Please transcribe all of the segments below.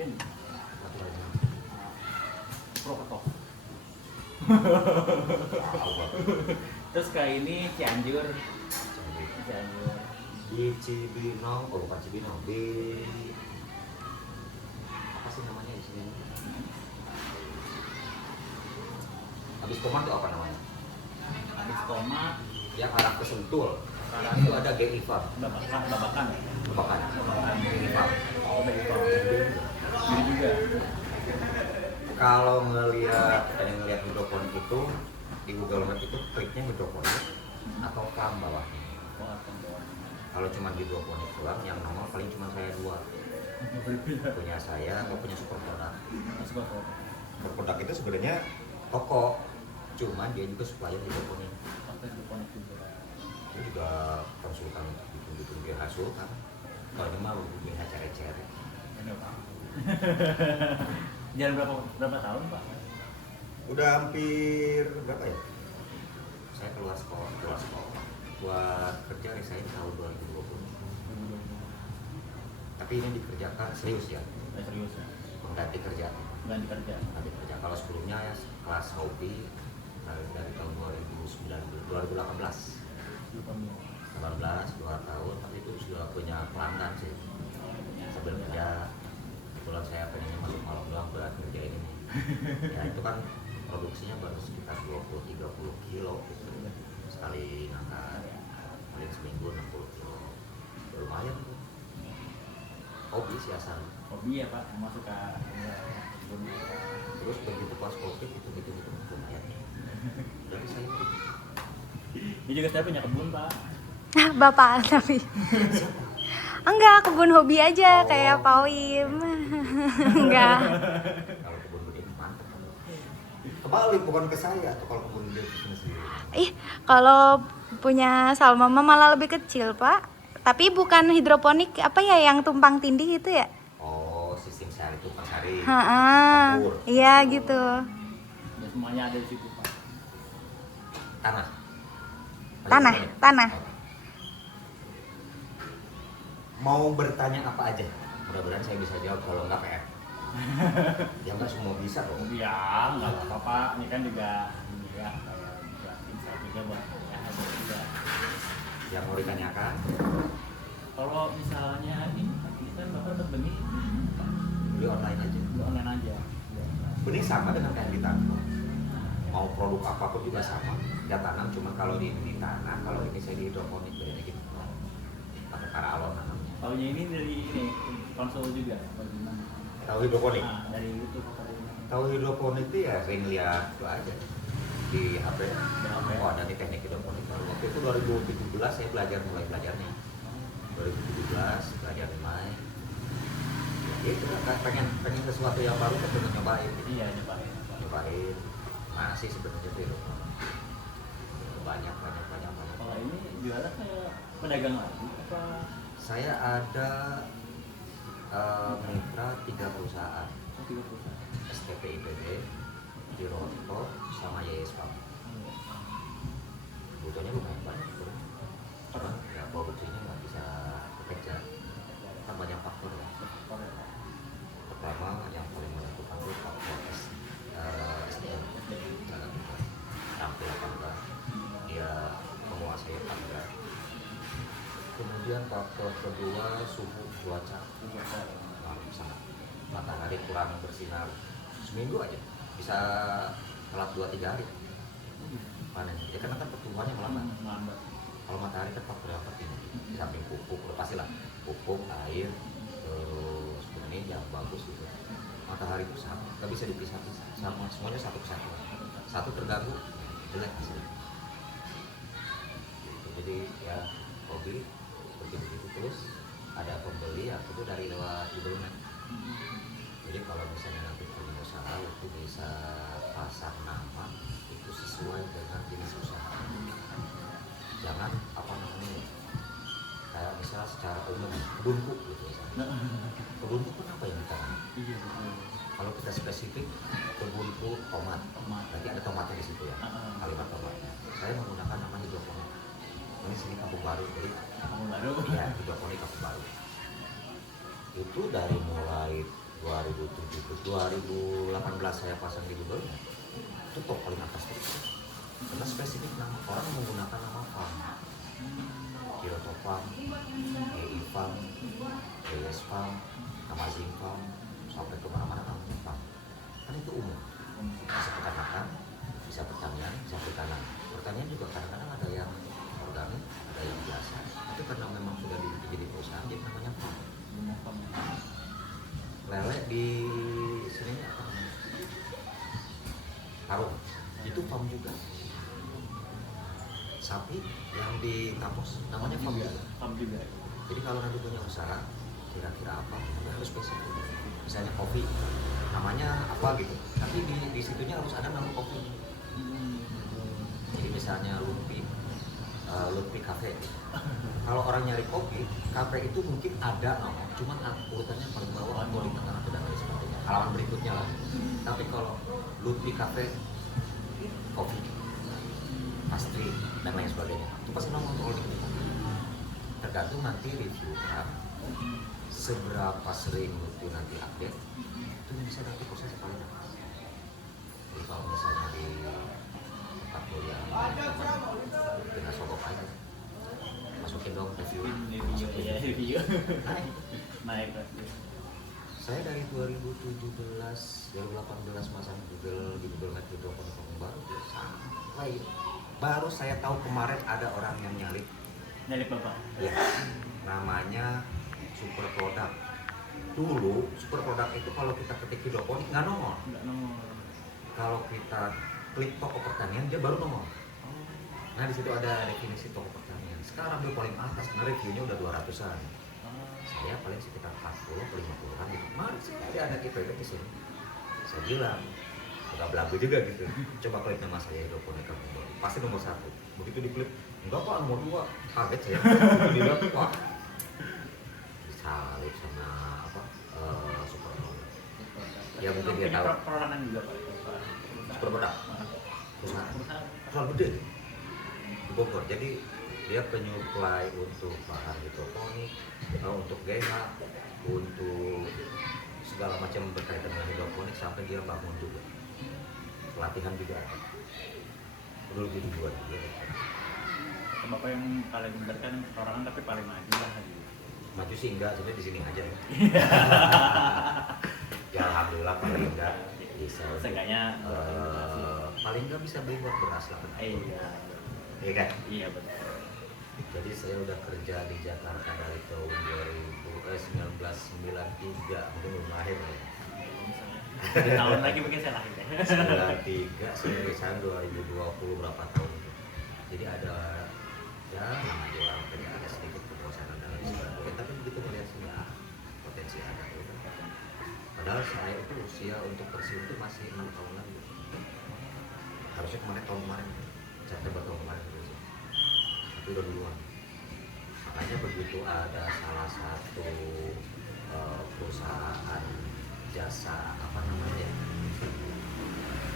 Agen. Prokotok. Terus kayak ini Cianjur. Di Cibinong, bukan Cibinong, di apa sih namanya di sini? Habis Tomat itu apa namanya? Habis Tomat. Yang arah ke Sentul. Itu ada GI Farm. Babakan. GI Farm. Oh, GI juga. Kalau pengen ngelihat hidroponik itu di Google Maps itu kliknya hidroponik atau farm bawahnya. Kalau cuma hidroponik doang, yang normal paling cuma saya 2. Punya saya atau punya super produk. Super produk itu sebenarnya toko, cuma dia juga supplier hidroponik. Dia juga konsultan bikin dia hasil kan. Kalau dia mau bikin cere-cere. Jalan berapa tahun Pak? Udah hampir berapa ya? Saya keluar sekolah. Buat kerja saya tahun 2020. Tapi ini dikerjakan serius ya? Serius ya? Mengganti kerja. Kalau sebelumnya ya kelas hobi dari tahun 2018. 2 tahun, tapi itu sudah punya pelanggan sih. Sambil kerja, kebetulan saya pengennya masuk malam doang buat kerja ini. Ya itu kan produksinya baru sekitar 20-30 kilo gitu. Sekali ngangkat, paling seminggu 60 kilo. Lumayan tuh. Hobi sih asal. Hobi ya Pak, masuk ke Terus begitu pas COVID itu lumayan. Dari saya ini juga saya punya kebun Pak. Bapak tapi enggak, kebun hobi aja kayak Pak Wim. Enggak. Kalau kebun gede mantap. Kebalik bukan ke saya atau kalau kebun gede sendiri. Ih, kalau punya Salma malah lebih kecil, Pak. Tapi bukan hidroponik, apa ya yang tumpang tindih itu ya? Oh, sistem sehari tumpang sari. Iya gitu. Ya, semuanya ada di situ Pak. Tanah. Mau bertanya apa aja? Mudah-mudahan saya bisa jawab, kalau enggak PR. Ya enggak semua bisa dong. Ya, enggak apa-apa Pak. Ini kan juga ya kayak insight juga buat ya ada juga. Yang mau ditanyakan? Kalau misalnya ini kan Bapak dapat benih Beli online aja. Benih sama dengan kayak ditanam. Mau produk apapun juga sama. Dia tanam, cuma kalau di tanah, kalau ini saya di hidroponik bedanya gitu. Pakai paralon namanya. Tahunya ini dari ini konsol juga. Tahu hidroponik? Nah, dari YouTube. Tahu hidroponik itu ya sering lihat itu aja di HP. Oh ada nih teknik hidroponik. Waktu itu 2017 saya mulai belajarnya. 2017 belajar main. Ya itu kan pengen sesuatu yang baru kan pengen nyobain. Iya nyobain. Masih sebenarnya itu banyak. Kalau ini jualan kayak pedagang lagi apa? Saya ada mitra 3 perusahaan. 3 perusahaan. STP IPB, Jiroto, sama YS Farm. Butuhnya lumayan banyak bro. Karena ya produksinya nggak bisa bekerja. Kan banyak faktor ya. Pertama yang paling menentukan itu faktor SDM. Tampil apa enggak, dia menguasai apa enggak. Kemudian faktor kedua suhu cuaca. Sangat matahari kurang bersinar seminggu aja bisa telat 2-3 hari panen. Ya karena kan pertumbuhannya melambat. Kalau matahari kan faktor yang penting di samping pupuk, pastilah pupuk, air, terus benih yang bagus gitu. Matahari itu sama, nggak bisa dipisah-pisah, sama semuanya satu kesatuan. Satu terganggu jelek hasilnya. Jadi ya hobi begitu terus ada pembeli ya itu dari lewat Google Maps. Jadi kalau misalnya nanti punya usaha itu bisa pasang nama itu sesuai dengan jenis usaha. Jangan apa namanya kayak misalnya secara umum kebunku gitu misalnya. Kebunku kan apa yang ditanam? Iya betul. Kalau kita spesifik kebunku tomat, berarti ada tomatnya di situ ya. Kalimat tomatnya. Saya menggunakan nama hidroponik. Ini sini Kampung Baru, jadi Kampung Baru. Iya, hidroponik Kampung Baru. Itu dari mulai 2018 saya pasang di Google, itu top paling atas itu. Karena spesifik nama orang menggunakan nama farm, Kyoto Farm, EI Farm, ES Farm, Amazing Farm, sampai kemana-mana namanya farm. Kan itu umum. Bisa peternakan, bisa pertanian, bisa perikanan. Pertanian juga kadang-kadang ada yang organik, ada yang biasa. Tapi karena memang sudah jadi perusahaan, jadi namanya farm. Lele di sini apa namanya? Karung, itu farm juga. Sapi yang di kampus namanya farm juga. Farm juga. Jadi kalau nanti punya usaha, kira-kira apa, itu harus spesifik. Misalnya kopi, namanya apa gitu. Tapi di situnya harus ada nama kopi. Jadi misalnya Lumpi Cafe. Kalau orang nyari kopi, kafe itu mungkin ada nama, cuman urutannya paling bawah atau di tengah atau dan lain sebagainya. Halaman berikutnya lah. Tapi kalau Lumpi Cafe, kopi, pastry dan lain sebagainya, itu pasti nama untuk holding. Tergantung nanti review kan, seberapa sering Lumpi nanti update, itu bisa nanti proses paling lama. Jadi kalau misalnya di tempat kuliah tinggal sogok aja, masukin dong review, Review. naik. Naik pasti. Saya dari 2017, 2018 masang Google di Google Maps hidroponik baru sampai baru saya tahu kemarin ada orang yang nyalip. Nyalip bapak. Ya, namanya Super Product. Dulu Super Product itu kalau kita ketik hidroponik nggak nongol. Enggak nomor. Kalau kita klik toko pertanian dia baru nongol. Nah di situ ada definisi toko pertanian. Sekarang dia paling atas, karena reviewnya udah 200-an. Saya paling sekitar 40 atau 50-an gitu. Mari sih ada IPB di sini. Saya bilang, agak belagu juga gitu. Coba klik nama saya hidroponik kampung baru. Pasti nomor 1. Begitu diklik, enggak pak nomor 2. Kaget saya. Dia bilang, wah, disalib sama apa? Super Product. Ya mungkin dia tahu. Perorangan juga pak. Super Product. Perusahaan gede di Bogor. Jadi dia penyuplai untuk bahan hidroponik, untuk GH, untuk segala macam berkaitan dengan hidroponik, sampai dia bangun juga. Pelatihan juga ada. Dulu jadi buat dia. Bapak yang paling benar kan perorangan tapi paling maju lah gitu. Maju sih enggak, jadi di sini aja. Ya alhamdulillah paling enggak bisa. Seenggaknya Paling enggak bisa beli buat beras lah. iya. Iya kan? Iya betul. Jadi saya udah kerja di Jakarta dari tahun 1993, mungkin belum lahir ya. 3 tahun lagi mungkin saya lahir. 93, saya resign 2020 berapa tahun itu. Jadi ada ya namanya orang kerja ada sedikit kebosanan dan lain sebagainya. Tapi begitu melihat sini potensi ada. Gitu. Padahal saya itu usia untuk pensiun itu masih 6 tahun lagi. Harusnya tahun kemarin, September tahun kemarin gitu. Tapi udah duluan. Makanya begitu ada salah satu perusahaan jasa apa namanya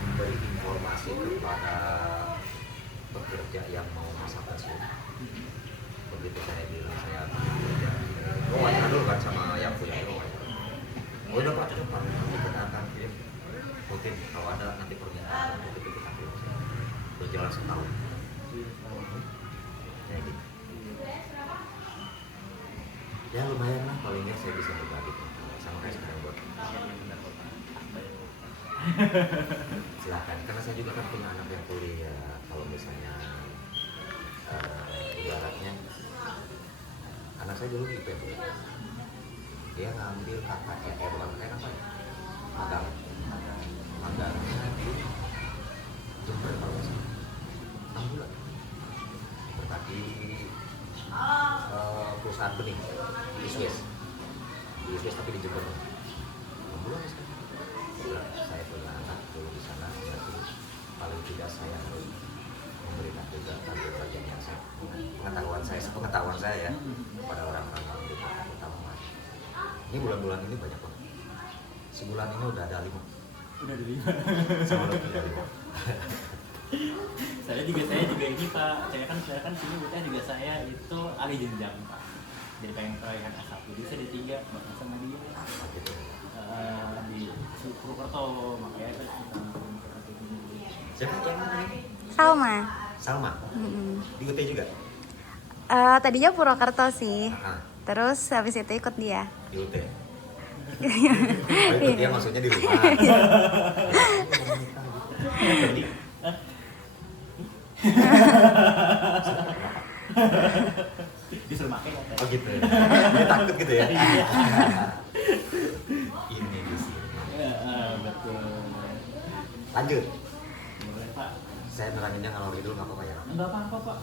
memberi informasi kepada pekerja yang mau masa pensiun. Begitu saya bilang saya akan bekerja, wawancara dulu kan sama yang punya itu wawancara. Oh udah pak cocok pak, nanti kita akan kirim rutin kalau ada nanti permintaan untuk itu kita kirim. Berjalan setahun. Kayak gitu. Ya lumayan lah, paling nggak saya bisa berbagi sama kayak sekarang buat. Silakan, karena saya juga kan punya anak yang kuliah. Kalau misalnya ibaratnya anak saya dulu di IPB, dia ngambil KKN bukan KKN apa ya? Magangnya di Jember kalau nggak salah 6 bulan berbagi perusahaan benih di Swiss tapi di Jember 6 bulan sekarang. Saya punya anak dulu di sana, berarti paling tidak saya harus memberikan juga tanggung jawab yang saya pengetahuan saya ya kepada orang-orang yang di kota utama. Ini bulan-bulan ini banyak banget. Sebulan ini udah ada 5. Udah ada 5. Sama udah ada 5. saya juga ini pak. Saya kan sini bukan juga saya itu alih jenjang pak. Jadi pengen peralihan S1 jadi saya D3 bahkan sama dia. Gitu. Purwokerto, makanya kita Siapa yang mana nih? Salma. Salma. Mm-mm. Di UT juga? Tadinya Purwokerto sih. Ah, Terus habis itu ikut dia. di UT. Oh, ikut dia maksudnya di rumah. Jadi, disuruh makan ya. oh gitu. Dia takut gitu ya. Ini di sini. Betul. Lanjut. Boleh Pak. Saya neranginnya ngalor dulu nggak apa-apa ya? Enggak apa-apa Pak.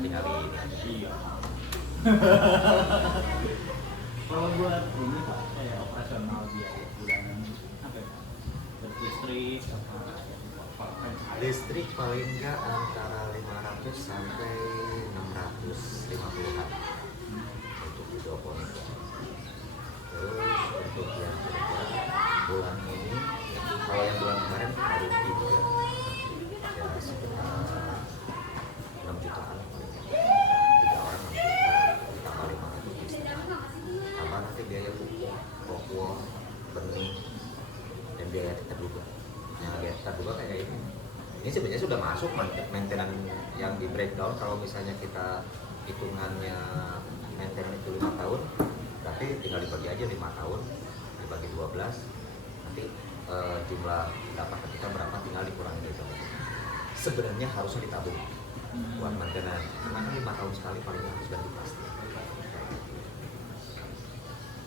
Tinggal di ini aja. Iya. Kalau buat ini Pak, kayak operasional biaya bulanan apa ya Pak? Listrik apa? Listrik paling nggak antara 500 sampai 650-an untuk hidroponik. Terus untuk yang kira-kira bulan ini, kalau yang bulan kemarin hari 3 ya sekitar 6 jutaan. 3 orang 6 juta, ditambah 500 listrik. Tambah nanti biaya pupuk, pokok, benih, dan biaya terduga. Yang biaya terduga kayak ini sebenarnya sudah masuk maintenance yang di breakdown. Kalau misalnya kita hitungannya maintenance itu 5 tahun, berarti tinggal dibagi aja 5 tahun dibagi 12, nanti jumlah pendapatan kita berapa, tinggal dikurangi itu. Sebenarnya harusnya ditabung buat maintenance, karena kan 5 tahun sekali paling harus ganti plastik.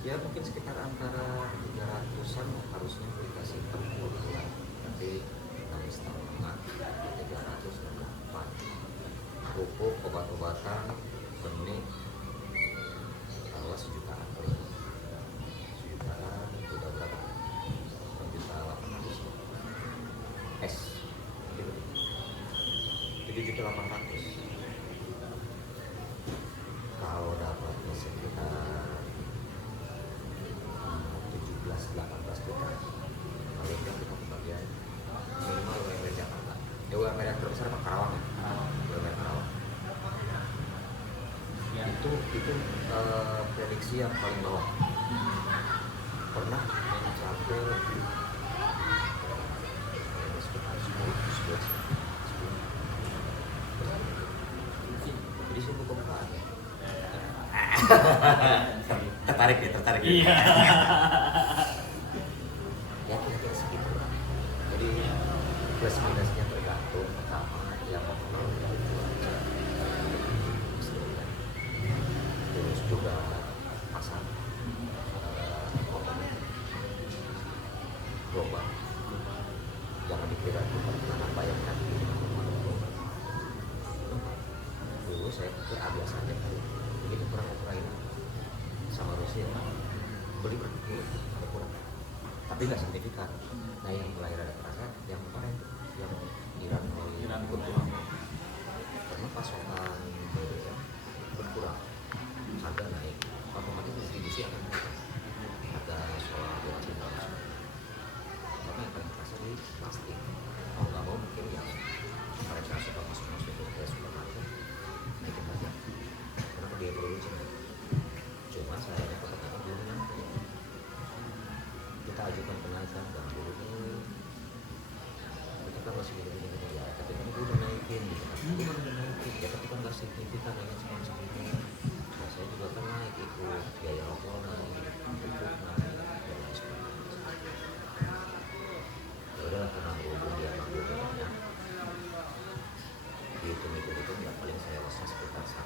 Ya mungkin sekitar antara 300-an harusnya dikasih per bulan, nanti habis tahun 364. Pupuk, obat-obatan, benih, taruhlah sejutaan per bulan. Sejutaan udah berapa? 6.800.000. Gitu. 7.800.000. Kalau dapatnya sekitar 17-18 juta, paling nggak kita kebagian minimal UMR Jakarta. UMR yang terbesar apa? Karawang ya? UMR Karawang. Ya. Itu prediksi yang paling bawah. Pernah mencapai sekitar 10. Jadi sungguh pembukaan. Tertarik ya? Iya. Ya kira-kira segitu lah. Jadi plus minusnya tergantung pertama yang mempengaruhi dari cuaca, terus juga pasar ekonomi global. Jangan dikira bukan apa yang tadi global. Dulu saya pikir biasa aja kali. Begitu perang Ukraina sama Rusia, beli berkurang, tapi nggak signifikan. Nah yang mulai rada terasa yang kemarin tuh, yang Iran mulai berkurang, karena pasokan BBM berkurang, harga naik, otomatis distribusi akan naik, harga soal gas harus naik. Karena yang paling terasa di plastik, mau nggak mau mungkin yang mereka suka masuk ke supermarket naikin harga, karena biaya produksi naik. Cuma sayangnya petani belum nyampe. Kita ajukan kenaikan dan buruhnya kita kan masih gini-gini ya, tapi kan gue udah naikin gitu kan, gue udah naikin ya, tapi kan nggak signifikan hanya cuma segini. Nah, saya juga kan naik ikut biaya rokok naik, pupuk naik, dan lain sebagainya. Ya udah karena berhubung dia banyak, dihitung ya paling saya rasa sekitar 1%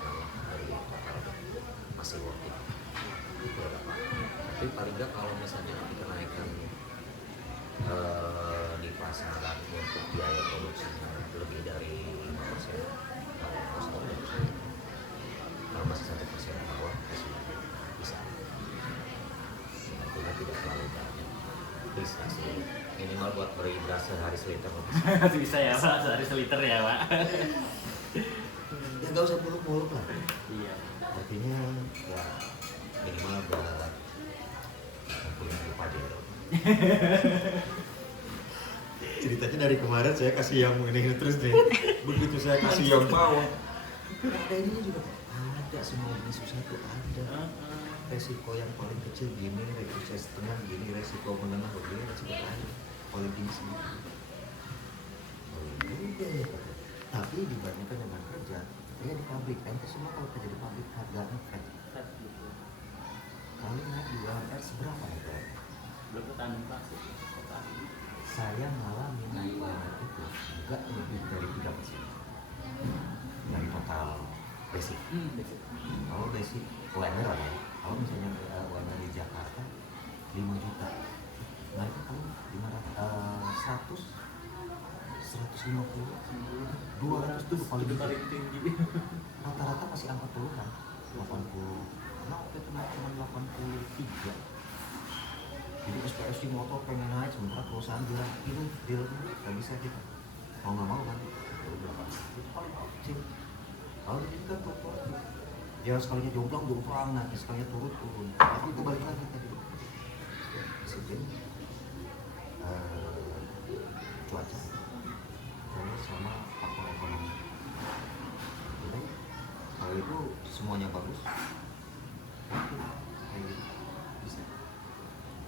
lah dari total, masih worth it. Tapi paling nggak kalau misalnya nanti kenaikan di pasaran untuk biaya produksinya lebih dari 5%, kalau masih 1% bawah bisa, artinya tidak terlalu banyak, bisa sih minimal buat beri beras sehari seliter. Masih bisa ya Pak, sehari seliter ya Pak. Ya nggak usah muluk-muluk lah. Iya. Artinya ya minimal buat punya pajero. Ceritanya dari kemarin saya kasih yang ini terus nih. Begitu saya kasih yang bawah, ada ini juga ada, semua jenis usaha itu ada. resiko yang paling kecil gini, resiko setengah gini, resiko menengah begini, resiko lain paling tinggi segitu. Oh juga ya Pak. Tapi dibandingkan dengan kerja, dia di pabrik, ente semua kalau kerja di pabrik harganya flat. Gitu. Kali naik di UMR seberapa nih Pak? Belum ketandem pasti. Saya ngalamin naik UMR itu enggak lebih dari 3% dari total basic. Basic. Kalau basic UMR lah ya, kalau misalnya UMR di Jakarta 5 juta, nah itu kalau 100, 150, 200 itu paling tinggi. rata-rata masih angka puluhan, 80. Nah waktu itu naik cuma 83. Jadi SPS di motor pengen naik, sementara perusahaan bilang ini deal ini nggak bisa kita, mau nggak mau kan ya udah Pak. Itu paling kecil. Kalau ini kan turun, ya sekalinya jomplang nanti sekalinya turun, tapi itu balik lagi tadi disiplin, cuaca terus sama faktor ekonomi. Jadi kalau itu semuanya bagus, itu kayak gitu bisa.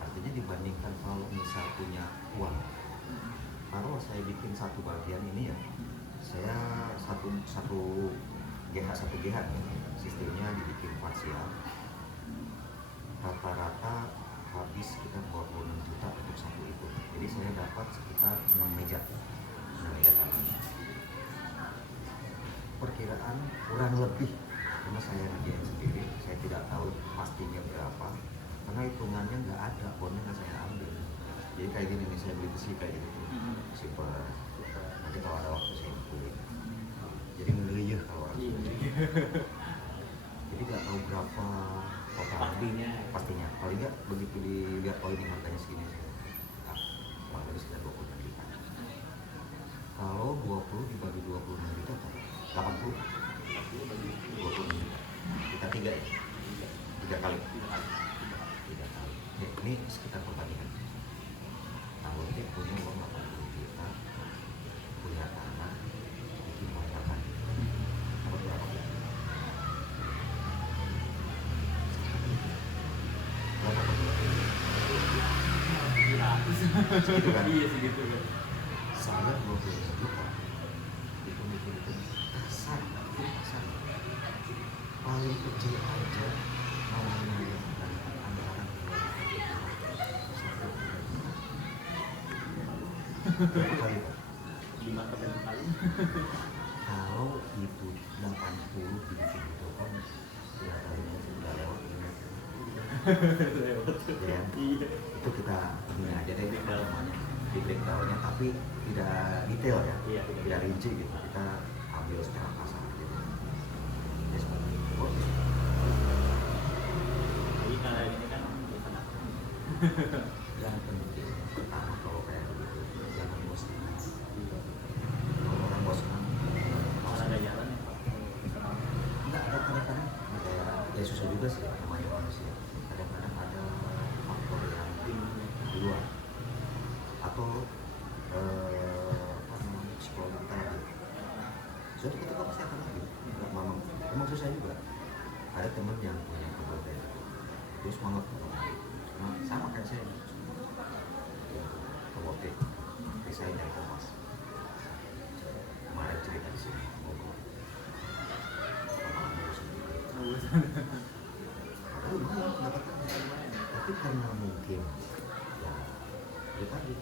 Artinya dibandingkan kalau misal punya uang, kalau saya bikin satu bagian ini ya, saya satu GH ya, sistemnya dibikin parsial, rata-rata habis sekitar 26 juta untuk satu itu. Jadi saya dapat sekitar 6 meja tanah. Perkiraan kurang lebih, karena saya ngerjain sendiri, saya tidak tahu pastinya berapa, karena hitungannya nggak ada, bonnya nggak saya ambil. Jadi kayak gini nih, saya beli besi kayak gitu, simple. Nanti kalau ada waktu saya kulit. Jadi ngeliyah kalau orang jadi nggak tahu berapa total pastinya. Paling nggak begitu dilihat, oh ini harganya segini, kurang lebih sekitar 20 juta. Kalau 20 dibagi 26 juta, 80. 20 juta. Kita 3 ya? 3 kali. 3 kali. Ini sekitar perbandingan. Kalau dia punya uang 80 juta, punya tanah, bikin kontrakan, dapat berapa? Segitu kan? Iya segitu kan. Saya 20 juta itu kasar. Paling kecil aja mau menayangkan anggaran berapa kali Pak? 5 sampai 6 kali. Kalau itu 80 dibikin itu kan ya kalinya sudah lewat ini. Ya, itu kita ini aja deh namanya di breakdownnya, tapi tidak detail ya, tidak rinci gitu, kita ambil secara kasar gitu. Ya seperti itu. Jadi kalau ini kan bisa Yang penting pertama kalau kayak begitu jangan bosan. Kalau orang bosan, kalau ada jalan ya Pak. enggak ada kadang-kadang kayak ya susah juga sih namanya manusia. Kadang-kadang ada faktor yang di luar atau apa namanya psikologi kita lagi. Suatu ketika pasti akan lagi. Enggak memang susah juga. Ada teman yang punya kebetulan dia semangat sama kayak saya. Oke, saya dari Kompas. Kemarin cerita di sini ngobrol. Tapi karena mungkin ya tadi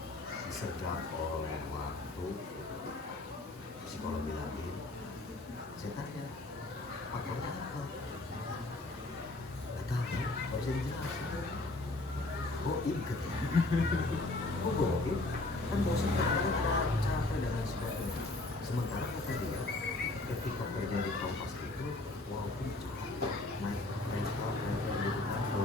disergap oleh waktu, psikologi lagi, saya tanya faktornya apa? Gak tahu, gak bisa dijelasin. Goib katanya. Kok goib? Kan bosan kadang-kadang capek dan lain sebagainya. Sementara kata dia, ketika kerja di Kompas itu walaupun cepat naik rental ke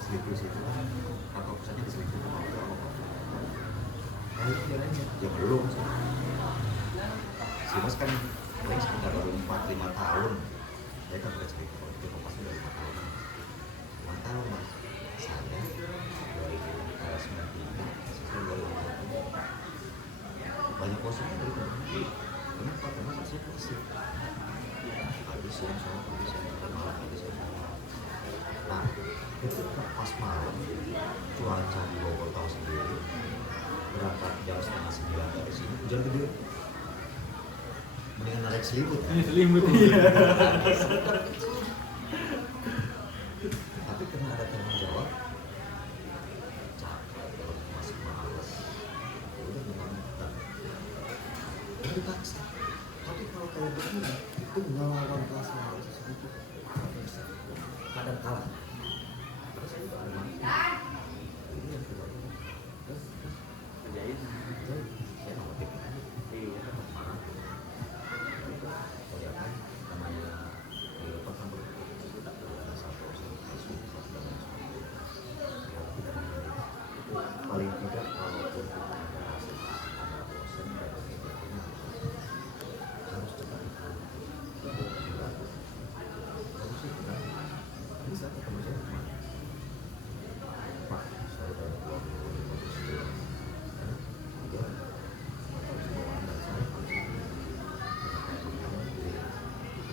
Selipi situ kan, atau pusatnya di Selipi itu kalau apa itu jalannya ya belum sih. Si Mas kan paling sekitar baru 4-5 tahun. Saya kan udah cerita kalau di Kompas udah 5 tahun. 5 tahun Mas. Saya 2093, saya 2020. Banyak bosannya dari teman-teman. Kenapa? Karena saya kasih. Habis yang sama, habis yang malam, habis yang sama. Nah itu pas malam cuaca di Bogor tahu sendiri, berangkat jam 8:30 dari sini hujan gede, mendingan narik selimut kan? Ini selimut iya. Tapi karena ada tanggung jawab, capek kalau masih males, udah memang dipaksa. Tapi kalau kayak begini itu ngelawan rasa malas sedikit, kadang kalah. Terus itu ada ini yang kedua. Terus Kerjain. saya mau tipe aja. Iya. Marah. Kelihatan namanya di depan sampai kita satu paling tidak kalaupun kita ada rasa ada bosan dan sebagainya harus cepat dilakukan. Harus cepat. Bisa ketemu saya kemana? Pak, saya udah keluar dulu di posisi tiga.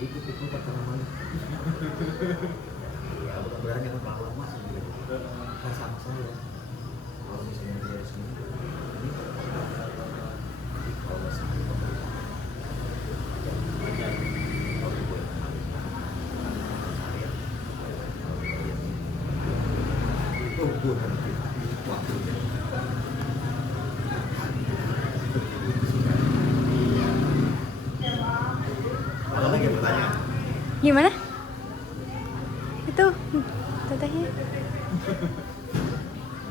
Ikut kata namanya. Ya mudah-mudahan jangan lama-lama sih dia. Nah sama saya. Kalau misalnya dia di sini, ini kalau nggak salah kalau gue kembali saya kalau dia itu gue nanti waktunya. Ada lagi pertanyaan? Gimana?